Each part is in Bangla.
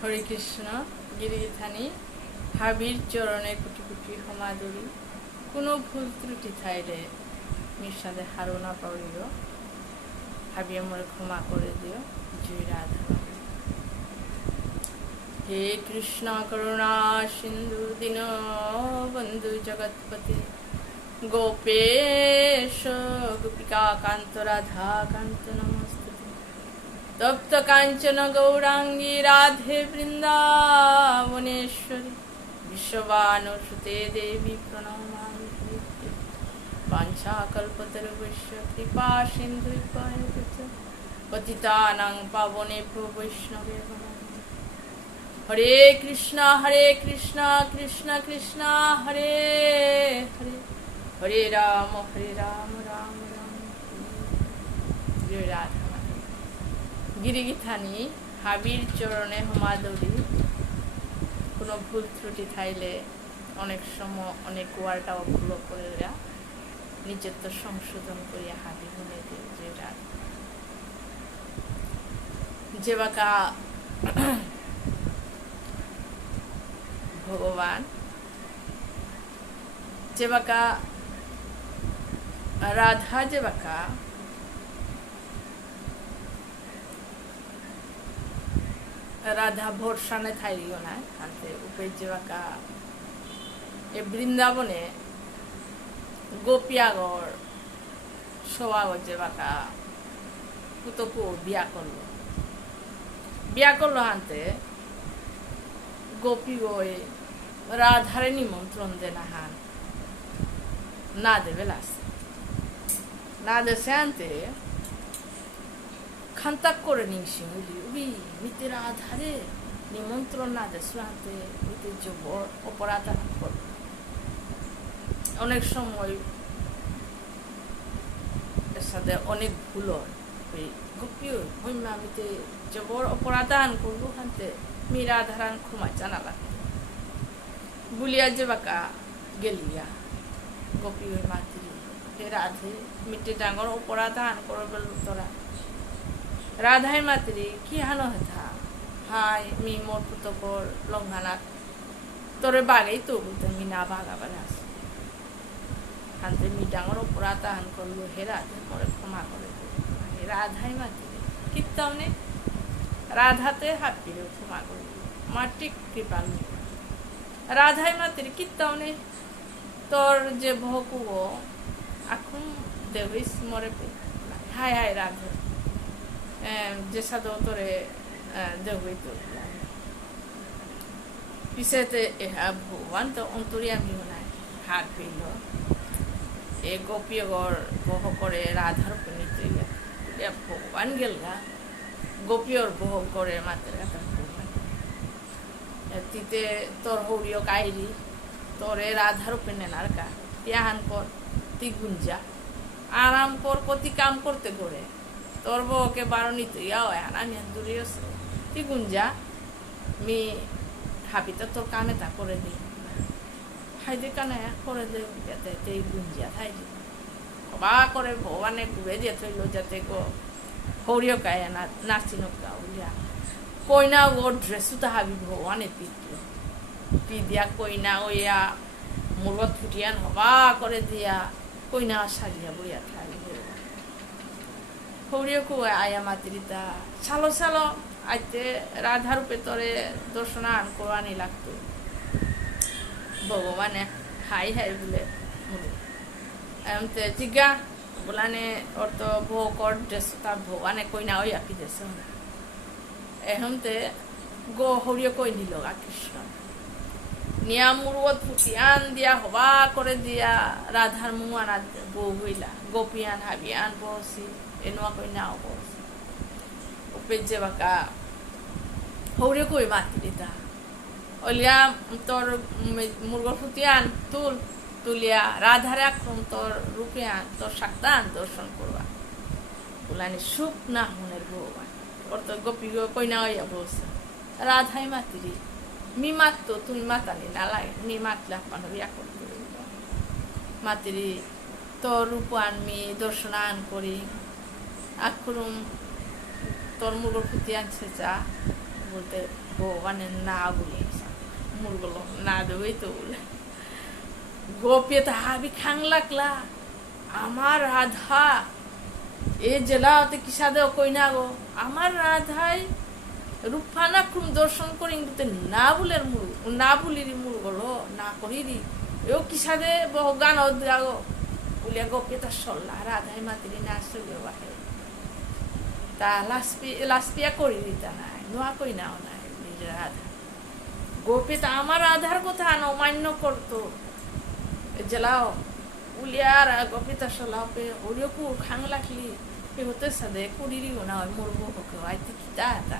হরে কৃষ্ণ গিরিগিথানি হাবির চরণে কুটি কুটি সমাদৰি কোনো ভুল ত্ৰুটি ঠাইৰে মিছাদে হাৰুণা পাউৰিব হাবিয়ে মোরে ক্ষমা করে দিও জয় রাধা। হে কৃষ্ণ করুণা সিন্ধু দীন বন্ধু জগৎপতি গোপেশ গোপিকা কান্ত রাধা কান্ত নমস্তুতে। তপ্ত কাঞ্চন গৌরাঙ্গী রাধে বৃন্দাবনেশ্বরী বিশ্ববানুসুতে দেবী প্রণমামি। वाञ्छाकल्पतरुभ्यश्च कृपा सिन्धुभ्यश्च पतितानां पावनेभ्यो वैष्णवेभ्यो नमः। हरे कृष्णा कृष्ण कृष्ण हरे हरे हरे राम राम राम जय राधा। গিরিগিথানি হাবির চরণে সমাদরি কোনো ভুল ত্রুটি থাইলে অনেক সময় অনেক ওয়ার্ডটাও ভুল করে নিজের তো সংশোধন করিয়া হাবি শুনে দিও যেটা যে বাকা ভগবান যে বাকা রাধা যে বাকা রাধা ভরসানে থাইলিও না আনতে উপের যে বাকা এ বৃন্দাবনে গোপিয়াগর সোয়াগর যে বাকা পুতপু বিয়া করলো হানতে গোপী গই রাধারে নিমন্ত্রণ দে না হান না দেবে লাসে না দেশে আনতে খান্তাক করে নিংসি উবি মিতে রাধারে নিমন্ত্রণ না দেশ আনতে ঐতিহ্য অপরাধ করবে। অনেক সময় এর সাথে অনেক ভুল হয় গোপী হইমা আমিতে জবর অপরাধান করবো হানতে মীরা ধারান ক্ষমা জানা লাগে বুলিয়া যে বাকা গেলিয়া গোপী হই মাতৃ হে রাধে মিটে ডাঙর অপরাধান করবে তোরা রাধাই মাতৃ কি হানো হেথা হাই মি মোর পুতকর লঙ্ঘানাথ তোরে বাগেই তো বলতে মি না ভাগাবার আস হানতে মি ডাঙর অপরাধান করলো হে রাধে মোরে ক্ষমা করে হে রাধাই মাতৃ কীর্তনে রাধাতে হাপিরে ক্ষমা করে মাটি কৃপা রাধাই মাতৃ কীর্তনে তোর যে ভকুব এখন দেবিস মরে হাই হাই রাধে যে সাধু তোরে দেবই তো পিছেতে ভগবান তো অন্তরিয়ামী নাই হাত পেল এ গোপীয়গর বহ করে রাধার উপনীত ভগবান গেল গা গোপীয়র বহ করে মাত্র ভগবান তিতে তোর হৌরিয় কাইরি তোরে রাধার উপনে নার কা তিয়াহান পর তি গুঞ্জা আরাম পর প্রতি কাম করতে করে তোর বউকে বারো নিতে ইয়াও এখন আমি দূরে আছে তি গুঞ্জা মি হাবিতে তোর কামে তা করে দিই হাইদে কানে করে দে যাতে এই গুঞ্জিয়া থাই বা করে ভগবানে ঘুরে যেতে হইল যাতে গো হরিও কায় না নাচিনক উলিয়া কইনা গো ড্রেসও তা হাবি ভগবানে পি দিয়া কইনা ওইয়া মূলত ফুটিয়ান হবা করে দিয়া কইনা সারিয়া বইয়া থাই হরিও কো আয়া মাতৃতা সালো সালো আইতে রাধার পেতরে দর্শনান কোরআনি লাগতো ভগবানে হাই হাই বলে এমতে জিজ্ঞা বলানে ওর তো ভোকর ড্রেস তার ভগবানে কইনা ওই আঁকি দেশ এহমতে গো হরিও কই নিল কৃষ্ণ নিয়া মুরুত ফুটিয়ান দিয়া হবা করে দিয়া রাধার মুয়ান বউ হইলা গোপিয়ান হাবিয়ান বসি এনুয়া কইনা বসি উপের যে বাকা হরিও কই মাতৃতা অলিয়া তোর মুরগর ফুটিয়ান তুলিয়া রাধারে আক্রম তোর রূপে আন তোর সাক্তান দর্শন করবা বলানি সুখ না হনের ভগবান ওর তো গোপী কইনা হইয়া বলছে রাধাই মাতৃ মি মাততো তুমি মাতানি না লাগে মি মাতলে আপনার বিয়া করতে মাতৃ তোর রূপ আনমি দর্শনান করি আক্রম তোর মুরগর ফুটিয়ান ছেঁচা বলতে ভগবানের না বলে মুরগুলো না দেবেই তো বলে গোপিয়ে তো হাবি খাং লাগলা আমার রাধা এ জেলা হতে কিসাদে কই না গো আমার রাধাই রূপফানা খুব দর্শন করি কিন্তু না বুলের মুরু না বুলিরি মুরগুলো না করিরি এও কিসাদে বহু গান গো বলিয়া গোপিয়ে তার সল্লা রাধাই মাতিরি না আসলে বাহে তা লাসপিয়া করি দিতা নাই নোয়া কই নাও নাই নিজের রাধা গোপী তা আমার রাধার কথা অমান্য করতো জেলাও উলিয়ার গোপী তার সল্লা পে ওরিও কু খাং লাগলি এ হতে সাদে কুড়িরিও না হয় মরবো হোকে আইতে কিতা এটা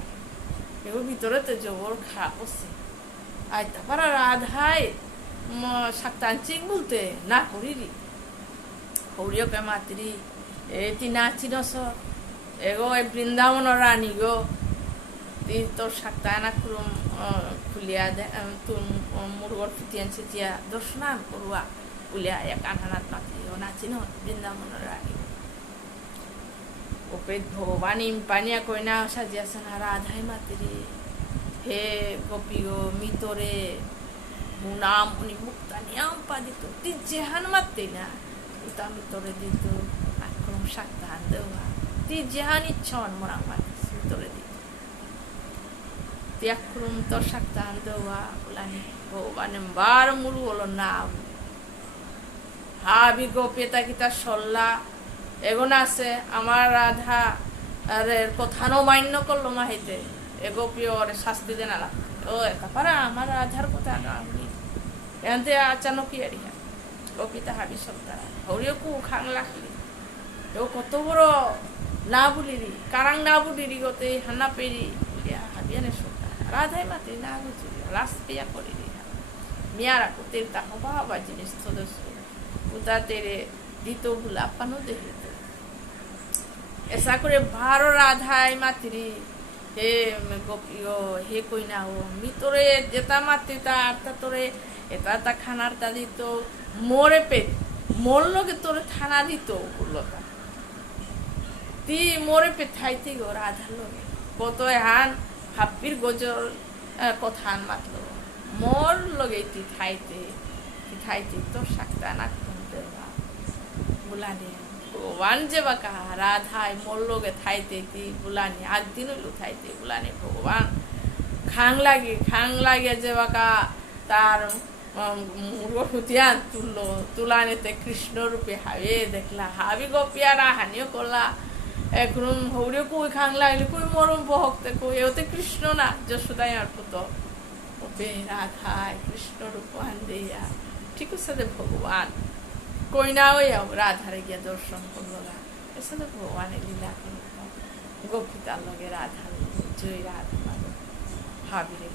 এও ভিতরে তো জবর খা করছে আইতা পারা রাধাই সাক্তাঞ্চিক বলতে না করিরি হরিও কে মাতিরি এটি নাচিনস এগো এই বৃন্দাবন রানী গো তুই তোর সাক্তায়না খুলিয়া দে তুম মুরগর ফুটিয়ান সেচিয়া দর্শনান করুয়া উলিয়া এক আনহানাত মাতি ও নাচিন বৃন্দাবন রানী ওপে ভগবান ইম্পানিয়া কইনা সাজিয়াছেন আর রাধাই মাতিরি হে গোপী গো মিতরে মুনাম উনি মুক্তা নিয়াম পা দিত তুই জেহান মারতে না উতা মিতরে দিত আক্রম সাক্তান দেওয়া তুই জেহান ইচ্ছন মোরাং মাতিস মিতরে দিত তুই আক্রম তোর সাক্তান দেওয়া বলানি ভগবান বার মুরু হলো না হাবি গোপেতা কিতা সল্লা এগোনা আছে আমার রাধা আরে কথা মান্য করলো মাহিতে এ গোপীয় শাস্তি দেনা না ও এটা পারা আমার রাধার কথা না আমি এতে আচানক ইয়ারি গোপিতা হাবি সত্তা হরিও কু খাং লাগলি ও কত বড় না বুলিরি কারাং না বুলিরি গতে হান্না পেরি হাবিয়ানে সত্তা রাধাই মাতি না বুঝিলি লাস্ট পেয়া করিলি মিয়ারা কুতের তা হবা হবা জিনিস সদস্য উতা তেরে দিত বুলা পানো দেখে এসা করে ভারো রাধাই মাতিরি হে গোপীয় হে কই না ও মিতরে যেতা মাতি তা আরতা তোরে এটা খানার তা দিত মোরে পেট মোর লগে তোরে থানা দিত বললো তা তি মোরে পেট থাইতি গো রাধার লগে কত হান হাপ্পির গজর কথান মাতলো মোর লগে তি থাইতে তোর সাকতা না খুনতে বুলানি ভগবান যে বা কাহা রাধাই মোর লগে থাইতে তি বুলানি আগ দিন হইলো থাইতে বুলানি ভগবান খাং লাগে যে বাকা তার মুরগিয়ান তুললো তুলানিতে কৃষ্ণ রূপে হাবে দেখলা হাবি গোপিয়ারা হানিও করলা এখন হৌরে কই খাং লাগলে কই মরম বহকতে কই এতে কৃষ্ণ না যশোদাই আর পুত ওপে রাধাই কৃষ্ণ রূপ হান দিয়া ঠিক আছে ভগবান কই না ওই রাধারে গিয়া দর্শন করলো না এর সাথে ভগবানের লীলা করলো গোপিতার লগে রাধা জয় রাধা হাবিরে